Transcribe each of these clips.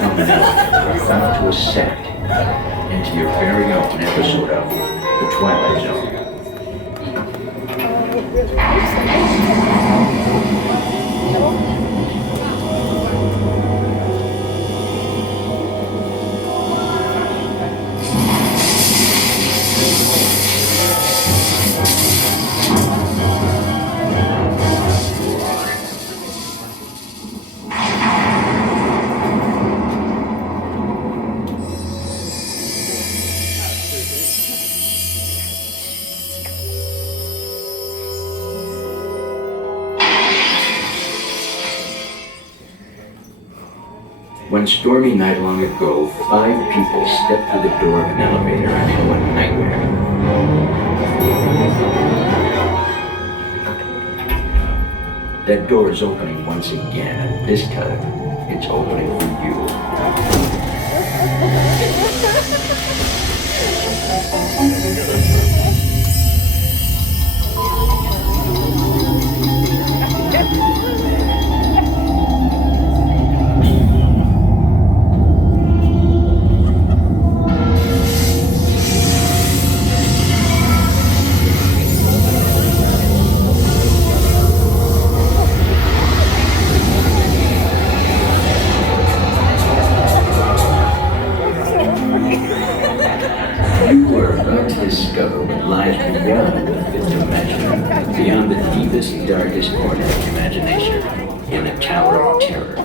become an element, bound to a set, into your very own episode of The Twilight Zone. One stormy night long ago, 5 people stepped through the door of an elevator into a nightmare. That door is opening once again, and this time, it's opening for you. You are about to discover what lies beyond the fifth dimension, beyond the deepest, darkest corner of imagination, in the Tower of Terror.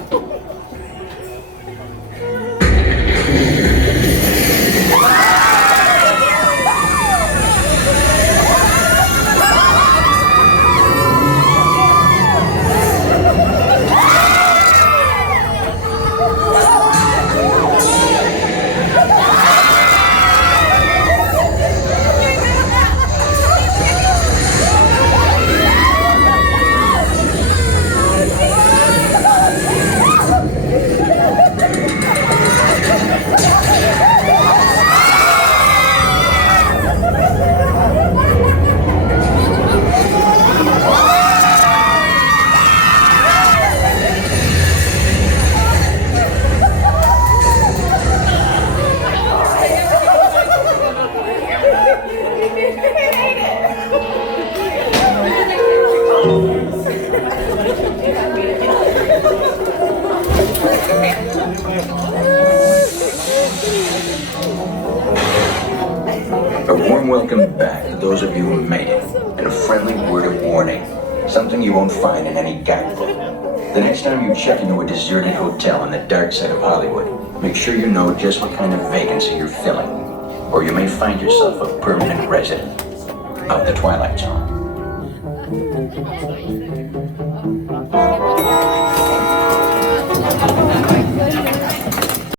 A warm welcome back to those of you who made it, and a friendly word of warning, something you won't find in any guidebook. The next time you check into a deserted hotel on the dark side of Hollywood, make sure you know just what kind of vacancy you're filling, or you may find yourself a permanent resident of the Twilight Zone.